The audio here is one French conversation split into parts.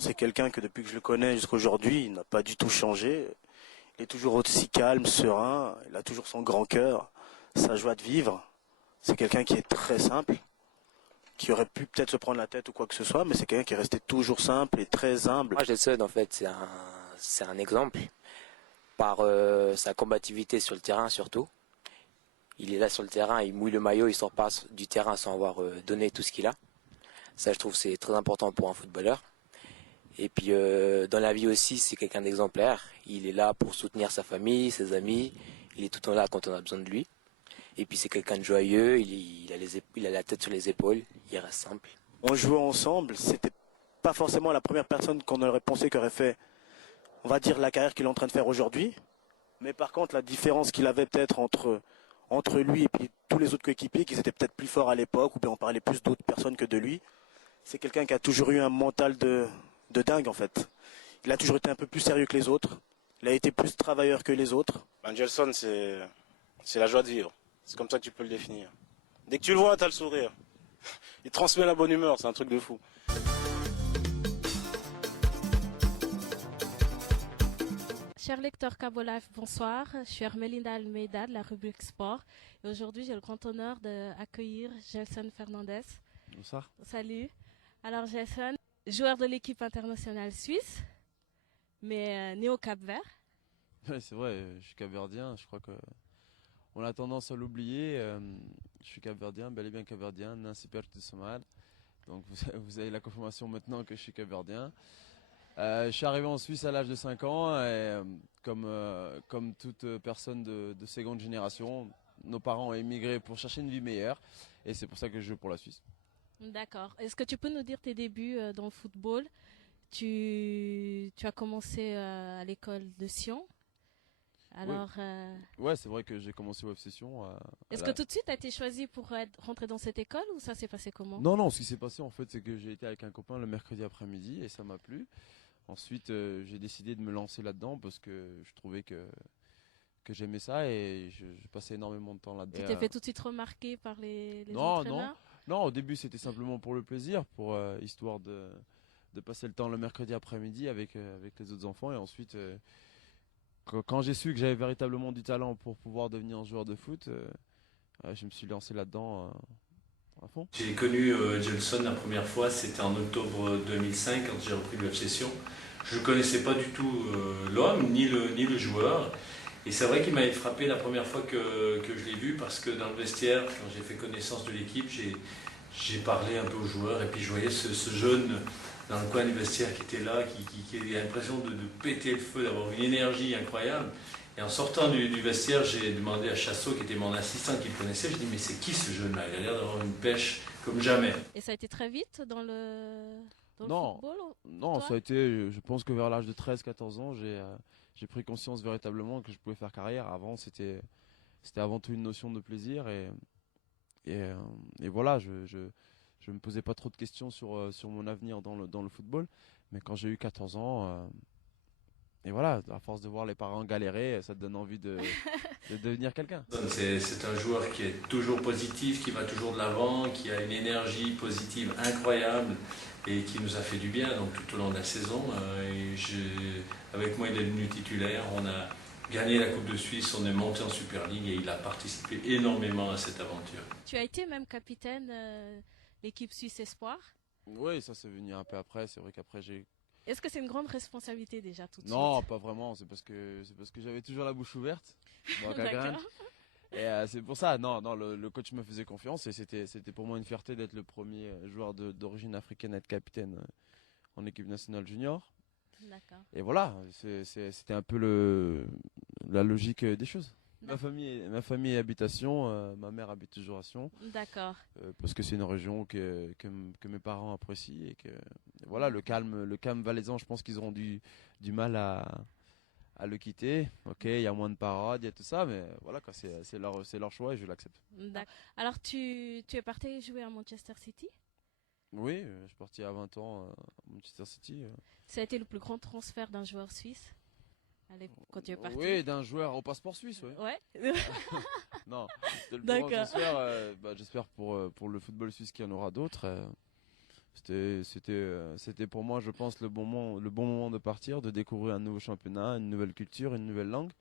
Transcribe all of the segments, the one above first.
C'est quelqu'un que depuis que je le connais jusqu'à aujourd'hui, il n'a pas du tout changé. Il est toujours aussi calme, serein, il a toujours son grand cœur, sa joie de vivre. C'est quelqu'un qui est très simple, qui aurait pu peut-être se prendre la tête ou quoi que ce soit, mais c'est quelqu'un qui est resté toujours simple et très humble. Moi, Gelson, en fait, c'est un exemple par sa combativité sur le terrain surtout. Il est là sur le terrain, il mouille le maillot, il sort pas du terrain sans avoir donné tout ce qu'il a. Ça, je trouve, c'est très important pour un footballeur. Et puis, dans la vie aussi, c'est quelqu'un d'exemplaire. Il est là pour soutenir sa famille, ses amis. Il est tout le temps là quand on a besoin de lui. Et puis, c'est quelqu'un de joyeux. Il a la tête sur les épaules. Il reste simple. On jouait ensemble, c'était pas forcément la première personne qu'on aurait pensé qu'aurait fait, on va dire, la carrière qu'il est en train de faire aujourd'hui. Mais par contre, la différence qu'il avait peut-être entre lui et puis tous les autres coéquipiers, qui étaient peut-être plus forts à l'époque, ou bien on parlait plus d'autres personnes que de lui, c'est quelqu'un qui a toujours eu un mental de dingue en fait. Il a toujours été un peu plus sérieux que les autres. Il a été plus travailleur que les autres. Gelson, c'est la joie de vivre. C'est comme ça que tu peux le définir. Dès que tu le vois, tu as le sourire. Il transmet la bonne humeur, c'est un truc de fou. Chers lecteurs Cabo Life, bonsoir. Je suis Hermelinda Almeida de la rubrique Sport. Et aujourd'hui, j'ai le grand honneur d'accueillir Gelson Fernandez. Bonsoir. Salut. Alors, Gelson, joueur de l'équipe internationale suisse, mais né au Cap-Vert. Ouais, c'est vrai, je suis capverdien. Je crois que on a tendance à l'oublier. Je suis capverdien, bel et bien capverdien, Nancy Perche de Somal. Donc vous avez la confirmation maintenant que je suis capverdien. Je suis arrivé en Suisse à l'âge de 5 ans et comme toute personne de seconde génération, nos parents ont émigré pour chercher une vie meilleure et c'est pour ça que je joue pour la Suisse. D'accord. Est-ce que tu peux nous dire tes débuts dans le football? Tu as commencé à l'école de Sion. Alors, ouais, c'est vrai que j'ai commencé au FC Sion. est-ce que tout de suite tu as été choisi pour rentrer dans cette école ou ça s'est passé comment? Non, ce qui s'est passé en fait, c'est que j'ai été avec un copain le mercredi après-midi et ça m'a plu. Ensuite, j'ai décidé de me lancer là-dedans parce que je trouvais que j'aimais ça et je passais énormément de temps là-dedans. Tu t'es fait tout de suite remarquer par les Non, entraîneurs? non, au début c'était simplement pour le plaisir, pour histoire de passer le temps le mercredi après-midi avec les autres enfants et ensuite quand j'ai su que j'avais véritablement du talent pour pouvoir devenir un joueur de foot, je me suis lancé là-dedans à fond. J'ai connu Gelson la première fois, c'était en octobre 2005 quand j'ai repris le FC Sion. Je ne connaissais pas du tout l'homme ni le joueur. Et c'est vrai qu'il m'avait frappé la première fois que je l'ai vu parce que dans le vestiaire, quand j'ai fait connaissance de l'équipe, j'ai parlé un peu aux joueurs et puis je voyais ce jeune dans le coin du vestiaire qui était là, qui a l'impression de péter le feu, d'avoir une énergie incroyable. Et en sortant du vestiaire, j'ai demandé à Chassot, qui était mon assistant, qui le connaissait, je dis mais c'est qui ce jeune-là? Il a l'air d'avoir une pêche comme jamais. Et ça a été très vite dans le football? Non, ça a été, je pense que vers l'âge de 13-14 ans, j'ai pris conscience véritablement que je pouvais faire carrière. Avant, c'était avant tout une notion de plaisir et voilà, je me posais pas trop de questions sur mon avenir dans le football. Mais quand j'ai eu 14 ans, et voilà, à force de voir les parents galérer, ça te donne envie de devenir quelqu'un. C'est un joueur qui est toujours positif, qui va toujours de l'avant, qui a une énergie positive incroyable et qui nous a fait du bien donc, tout au long de la saison. Avec moi, il est devenu titulaire. On a gagné la Coupe de Suisse, on est monté en Super League et il a participé énormément à cette aventure. Tu as été même capitaine l'équipe Suisse Espoir. Oui, ça c'est venu un peu après. C'est vrai qu'après j'ai... Est-ce que c'est une grande responsabilité déjà tout de suite? Non, pas vraiment. C'est parce que j'avais toujours la bouche ouverte. D'accord. Et c'est pour ça. Non, le coach me faisait confiance et c'était pour moi une fierté d'être le premier joueur d'origine africaine à être capitaine en équipe nationale junior. D'accord. Et voilà, c'était un peu la logique des choses. Ma famille habite à Sion, ma mère habite toujours à Sion. D'accord. Parce que c'est une région que mes parents apprécient et voilà, le calme valaisan, je pense qu'ils auront du mal à le quitter. Ok, il y a moins de parades, il y a tout ça, mais voilà, c'est leur choix et je l'accepte. D'accord. Alors tu es parti jouer à Manchester City? Oui, je suis parti à 20 ans à Manchester City. Ça a été le plus grand transfert d'un joueur suisse quand tu es parti? Oui, d'un joueur au passeport suisse, oui. Ouais. Non, c'était le plus grand D'accord. transfert. J'espère pour le football suisse qu'il y en aura d'autres. C'était pour moi, je pense, le bon moment de partir, de découvrir un nouveau championnat, une nouvelle culture, une nouvelle langue.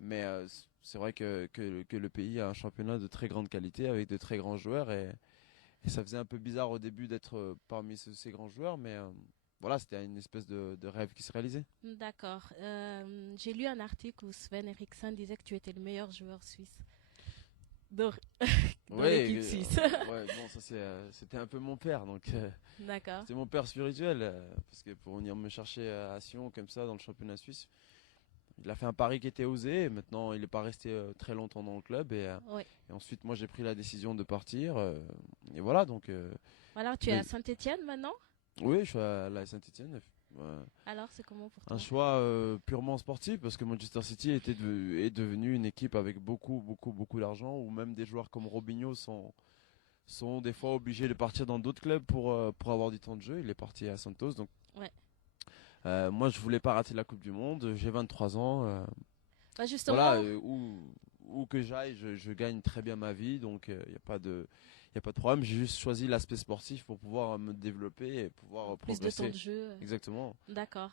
Mais c'est vrai que le pays a un championnat de très grande qualité avec de très grands joueurs et ça faisait un peu bizarre au début d'être parmi ces grands joueurs, mais voilà, c'était une espèce de rêve qui se réalisait. D'accord. J'ai lu un article où Sven Eriksson disait que tu étais le meilleur joueur suisse dans, dans l'équipe suisse. Ouais, bon, ça c'était un peu mon père, donc D'accord. c'était mon père spirituel, parce que pour venir me chercher à Sion comme ça dans le championnat suisse, il a fait un pari qui était osé. Et maintenant, il n'est pas resté très longtemps dans le club Ouais. et ensuite, moi, j'ai pris la décision de partir. Et voilà, donc. Alors, tu es à Saint-Étienne maintenant? Oui, je suis à la Saint-Étienne. Alors, c'est comment pour toi? Un choix purement sportif parce que Manchester City est devenu une équipe avec beaucoup d'argent où même des joueurs comme Robinho sont des fois obligés de partir dans d'autres clubs pour avoir du temps de jeu. Il est parti à Santos. Donc, Ouais. moi, je voulais pas rater la Coupe du Monde. J'ai 23 ans. Bah, justement, Voilà, où que j'aille, je gagne très bien ma vie. Donc, il n'y a pas de problème. J'ai juste choisi l'aspect sportif pour pouvoir me développer et pouvoir plus de progresser. temps de jeu. Exactement. D'accord.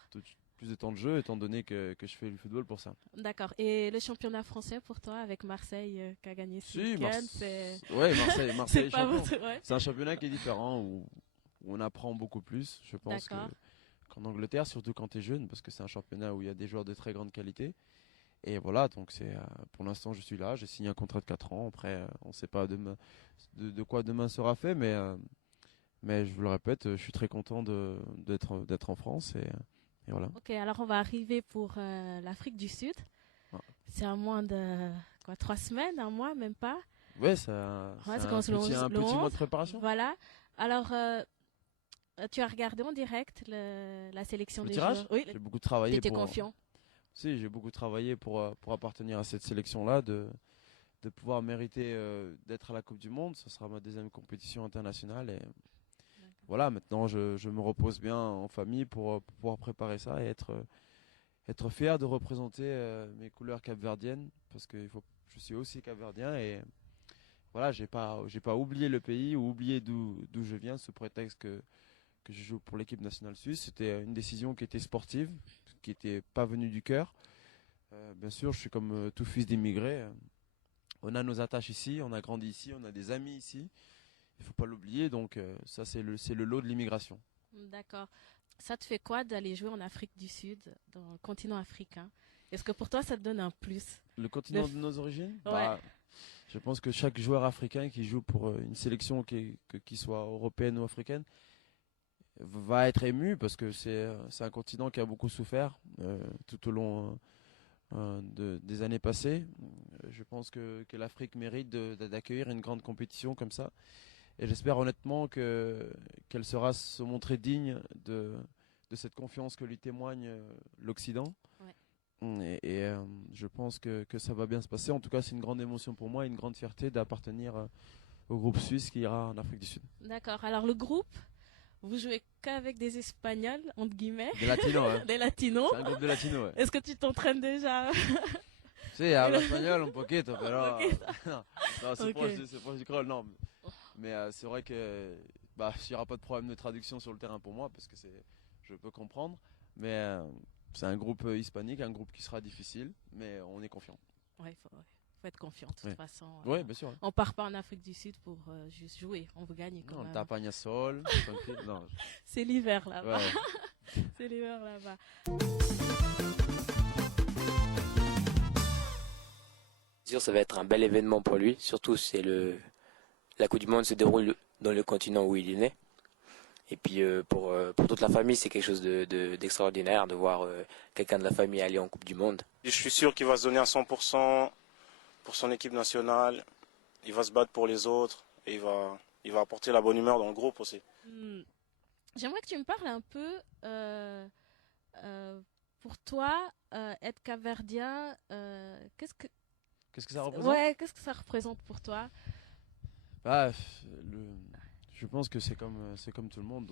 Plus de temps de jeu, étant donné que je fais du football pour ça. D'accord. Et le championnat français pour toi, avec Marseille qui a gagné ce Si, week-end, c'est... Ouais, Marseille est pas champion. votre... ouais. C'est un championnat qui est différent, où on apprend beaucoup plus, je pense, D'accord. qu'en Angleterre, surtout quand tu es jeune, parce que c'est un championnat où il y a des joueurs de très grande qualité. Et voilà, donc pour l'instant, je suis là, j'ai signé un contrat de 4 ans. Après, on ne sait pas de quoi demain sera fait, mais je vous le répète, je suis très content d'être en France. Et voilà. Ok, alors on va arriver pour l'Afrique du Sud. Ah. C'est à moins de 3 semaines, un mois, même pas. Ouais, Ouais, c'est un commence le petit 11. mois de préparation. Voilà. Alors, tu as regardé en direct la sélection Le des tirage. joueurs? Oui, J'ai beaucoup travaillé t'étais pour. confiant. Si, j'ai beaucoup travaillé pour appartenir à cette sélection-là, de pouvoir mériter d'être à la Coupe du Monde. Ce sera ma deuxième compétition internationale. Et voilà, maintenant, je me repose bien en famille pour pouvoir préparer ça et être fier de représenter mes couleurs capverdiennes, parce que je suis aussi capverdien et voilà, j'ai pas oublié le pays ou oublié d'où je viens sous prétexte que je joue pour l'équipe nationale suisse. C'était une décision qui était sportive, qui n'était pas venue du cœur. Bien sûr, je suis comme tout fils d'immigré. On a nos attaches ici, on a grandi ici, on a des amis ici. Il ne faut pas l'oublier, donc ça c'est le lot de l'immigration. D'accord. Ça te fait quoi d'aller jouer en Afrique du Sud, dans le continent africain? Est-ce que pour toi, ça te donne un plus? Le continent de nos origines, Ouais. je pense que chaque joueur africain qui joue pour une sélection qui soit européenne ou africaine va être ému parce que c'est un continent qui a beaucoup souffert tout au long des années passées. Je pense que l'Afrique mérite d'accueillir une grande compétition comme ça. Et j'espère honnêtement qu'elle saura se montrer digne de cette confiance que lui témoigne l'Occident. Ouais. Et je pense que ça va bien se passer. En tout cas, c'est une grande émotion pour moi et une grande fierté d'appartenir au groupe suisse qui ira en Afrique du Sud. D'accord. Alors, le groupe, vous jouez qu'avec des Espagnols, entre guillemets, Des latinos, hein. des Latinos. C'est un groupe de latinos, ouais. Est-ce que tu t'entraînes déjà? Sí, hablo español un poquito, pero no, c'est Ok. proche du créole, non. Mais c'est vrai que il n'y aura pas de problème de traduction sur le terrain pour moi parce que je peux comprendre. Mais c'est un groupe hispanique, un groupe qui sera difficile, mais on est confiant. Ouais, faut être confiant de toute Ouais. façon. Oui, bien sûr. On part pas en Afrique du Sud pour juste jouer. On veut gagner quand Non, même. le tapagna sol, tranquille. Non, C'est l'hiver là-bas. ouais. C'est l'hiver là-bas. Sûr, ça va être un bel événement pour lui. Surtout, la Coupe du Monde se déroule dans le continent où il est né. Et puis pour toute la famille, c'est quelque chose d'extraordinaire de voir quelqu'un de la famille aller en Coupe du Monde. Je suis sûr qu'il va se donner à 100% pour son équipe nationale. Il va se battre pour les autres et il va apporter la bonne humeur dans le groupe aussi. J'aimerais que tu me parles un peu, pour toi, être capverdien, qu'est-ce Qu'est-ce que ça représente? Ouais, qu'est-ce que ça représente pour toi? Je pense que c'est comme tout le monde.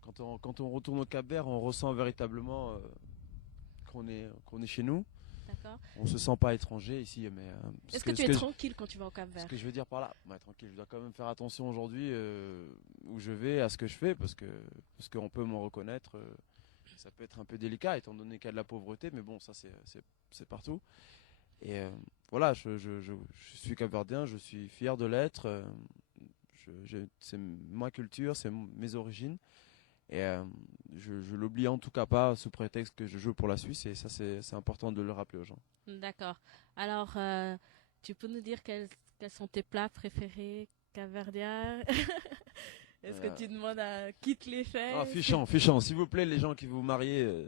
Quand on retourne au Cap-Vert, on ressent véritablement qu'on est chez nous. D'accord. D'accord. On se sent pas étranger ici, mais Est-ce que tu es tranquille quand tu vas au Cap-Vert? ce que je veux dire par là, ouais, tranquille, je dois quand même faire attention aujourd'hui où je vais, à ce que je fais, parce qu'on peut m'en reconnaître. Ça peut être un peu délicat étant donné qu'il y a de la pauvreté, mais bon, ça c'est partout. Et voilà, je suis capverdien, je suis fier de l'être. C'est ma culture, c'est mes origines. Et je l'oublie en tout cas pas sous prétexte que je joue pour la Suisse. Et ça, c'est important de le rappeler aux gens. D'accord. Alors, tu peux nous dire quels sont tes plats préférés capverdiens? Est-ce que tu demandes à qui te les fait? Ah, fichant. S'il vous plaît, les gens qui vous mariez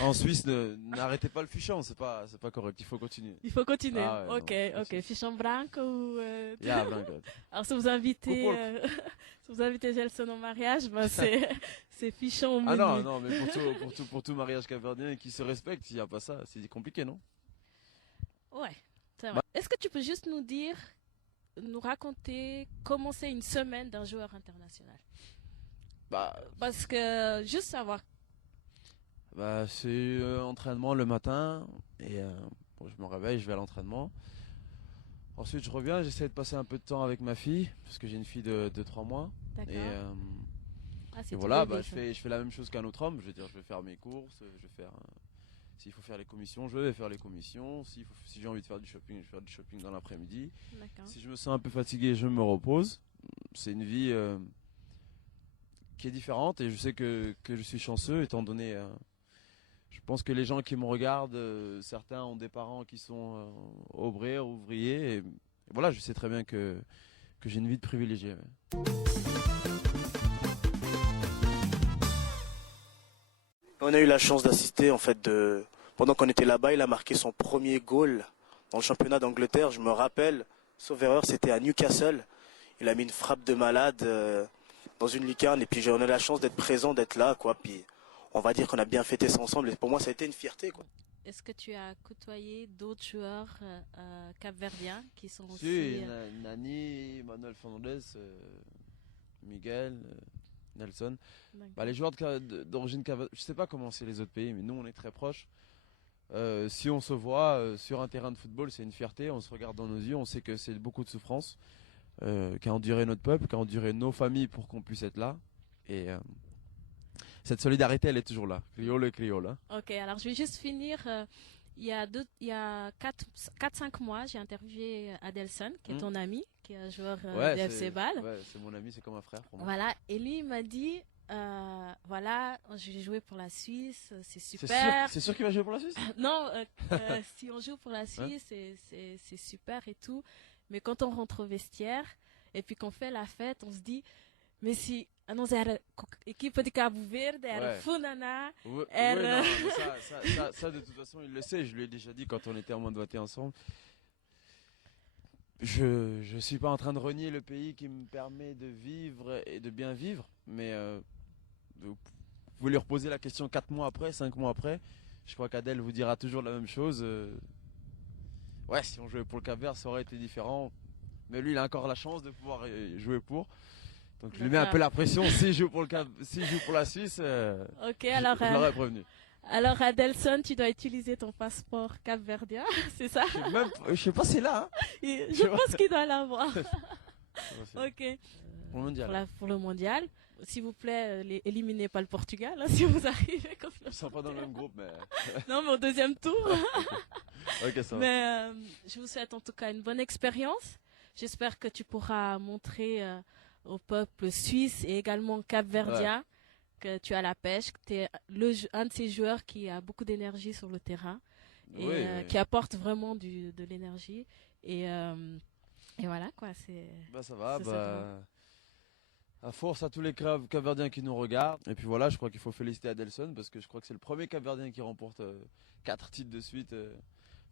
en Suisse, n'arrêtez pas le fichant. C'est pas correct. Il faut continuer. Il faut continuer. Ah ouais, non, Ok. Fichant branco ou Yeah, branco. Alors si vous invitez, si vous invitez Gelson au mariage, ben c'est fichant au menu. Ah non, mais pour tout mariage capverdien qui se respecte, il n'y a pas ça. C'est compliqué, non? Ouais, c'est vrai. Est-ce que tu peux juste nous raconter comment c'est une semaine d'un joueur international? Parce que juste savoir. C'est entraînement le matin et bon, je me réveille, je vais à l'entraînement. Ensuite, je reviens, j'essaie de passer un peu de temps avec ma fille parce que j'ai une fille de 3 mois. D'accord. Et voilà, je fais la même chose qu'un autre homme. Je veux dire, je vais faire mes courses, je vais faire. S'il faut faire les commissions, je vais faire les commissions. Si j'ai envie de faire du shopping, je vais faire du shopping dans l'après-midi. Si je me sens un peu fatigué, je me repose. C'est une vie qui est différente et je sais que je suis chanceux étant donné. Je pense que les gens qui me regardent, certains ont des parents qui sont ouvriers. Et voilà, je sais très bien que j'ai une vie de privilégié. Ouais. On a eu la chance d'assister en fait pendant qu'on était là-bas, il a marqué son premier goal dans le championnat d'Angleterre. Je me rappelle, sauf erreur, c'était à Newcastle. Il a mis une frappe de malade dans une lucarne et puis on a eu la chance d'être présent, d'être là, quoi. Puis on va dire qu'on a bien fêté ça ensemble. Et pour moi, ça a été une fierté, quoi. Est-ce que tu as côtoyé d'autres joueurs capverdiens qui sont aussi... Si, Nani, Manuel Fernandez, Miguel, Nelson. Les joueurs d'origine capverdienne, je sais pas comment c'est les autres pays, mais nous on est très proches. Si on se voit sur un terrain de football, c'est une fierté, on se regarde dans nos yeux, on sait que c'est beaucoup de souffrance qu'a enduré notre peuple, qu'a enduré nos familles pour qu'on puisse être là. Et cette solidarité, elle est toujours là. Criollo et Criollo. Hein. Ok, alors je vais juste finir. Il y a 4-5 mois, j'ai interviewé Adelson, qui est ton ami, qui est un joueur de FC Bâle. Ouais, c'est mon ami, c'est comme un frère pour moi. Voilà, et lui il m'a dit, voilà, j'ai joué pour la Suisse, c'est super. C'est sûr qu'il va jouer pour la Suisse? Non, si on joue pour la Suisse, c'est super et tout. Mais quand on rentre au vestiaire, et puis qu'on fait la fête, on se dit, mais si nós era équipe de Cabo Verde, era Funana, era... Oui, non, ça de toute façon il le sait, je lui ai déjà dit quand on était en Mandoité ensemble. Je suis pas en train de renier le pays qui me permet de vivre et de bien vivre, mais vous pouvez lui reposer la question 4 mois après, 5 mois après, je crois qu'Adèle vous dira toujours la même chose. Ouais, si on jouait pour le Cap-Vert, ça aurait été différent, mais lui il a encore la chance de pouvoir jouer pour. Donc je lui mets un peu la pression. S'il joue pour la Suisse, ok, alors, je l'aurais prévenu. Alors Adelson, tu dois utiliser ton passeport capverdien, c'est ça? Je sais pas, c'est là. Hein. Je pense qu'il doit l'avoir. Ok. Pour le mondial. Pour le mondial. S'il vous plaît, éliminez pas le Portugal, hein, si vous arrivez comme ça. Ils sont pas dans le même groupe, mais. Non, mais au deuxième tour. Ok, ça va. Mais je vous souhaite en tout cas une bonne expérience. J'espère que tu pourras montrer au peuple suisse et également capverdien que tu as la pêche, que tu es un de ces joueurs qui a beaucoup d'énergie sur le terrain et qui apporte vraiment de l'énergie. Et voilà quoi, c'est. Ça va, à force à tous les Capverdiens qui nous regardent. Et puis voilà, je crois qu'il faut féliciter Adelson parce que je crois que c'est le premier Capverdien qui remporte 4 titres de suite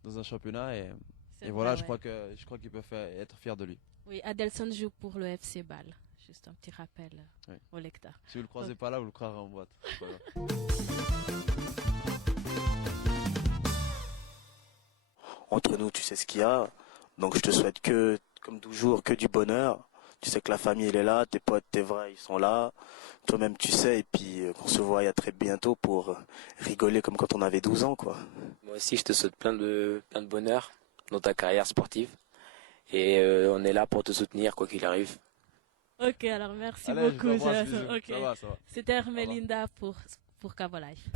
dans un championnat. Et voilà, je crois qu'ils peuvent être fiers de lui. Oui, Adelson joue pour le FC Bâle. Juste un petit rappel au lecteur. Si vous le croisez pas là, vous le croirez en boîte. Entre nous, tu sais ce qu'il y a. Donc je te souhaite comme toujours, que du bonheur. Tu sais que la famille, elle est là, tes potes, tes vrais, ils sont là. Toi-même, tu sais, et puis qu'on se voit à très bientôt pour rigoler comme quand on avait 12 ans, quoi. Moi aussi, je te souhaite plein de bonheur dans ta carrière sportive. Et on est là pour te soutenir, quoi qu'il arrive. Ok, alors merci Allez, je beaucoup. t'embrasse, Jonathan. bisous. Ok. Ça va, ça va. C'était Hermelinda pour Cabo Life.